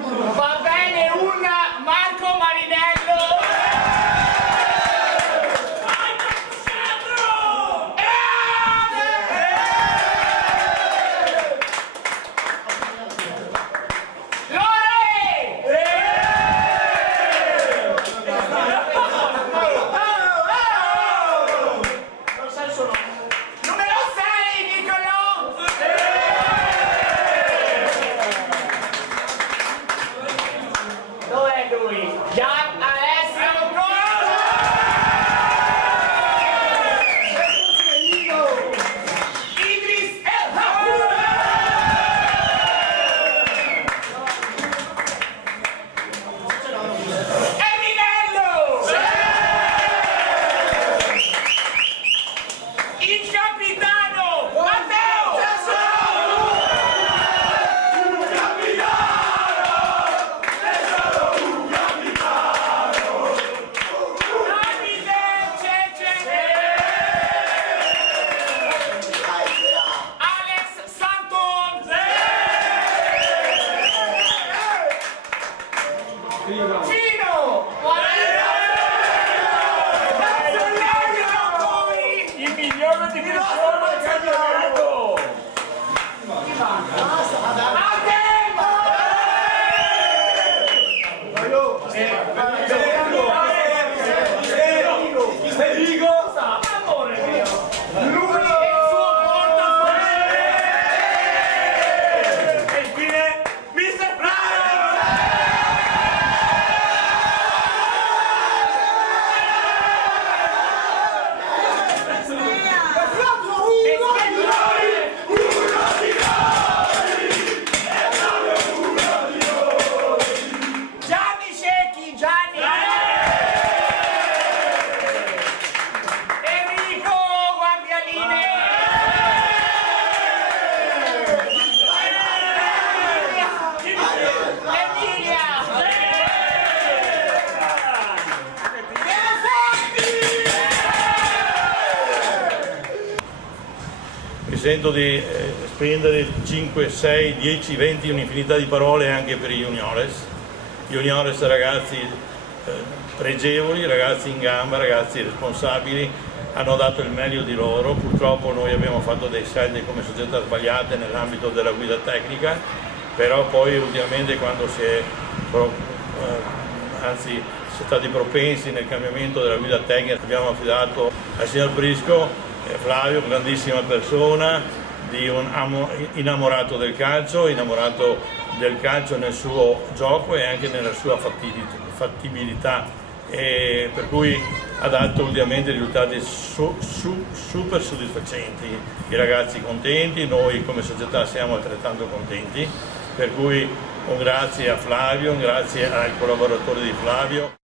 Va bene, un Marco Marinello. Dov'è lui? Gian Alessio Idris Eminello il capitano Matteo Fino! Il migliore difensore del campionato! Mi sento di spendere 5, 6, 10, 20, un'infinità di parole anche per i juniores. Juniores ragazzi pregevoli, ragazzi in gamba, ragazzi responsabili, hanno dato il meglio di loro. Purtroppo noi abbiamo fatto dei scelte come società sbagliate nell'ambito della guida tecnica, però poi ultimamente quando si è stati propensi nel cambiamento della guida tecnica abbiamo affidato al signor Prisco Flavio, grandissima persona, di un innamorato del calcio nel suo gioco e anche nella sua fattibilità, e per cui ha dato ovviamente risultati super soddisfacenti, i ragazzi contenti, noi come società siamo altrettanto contenti, per cui un grazie a Flavio, un grazie ai collaboratori di Flavio.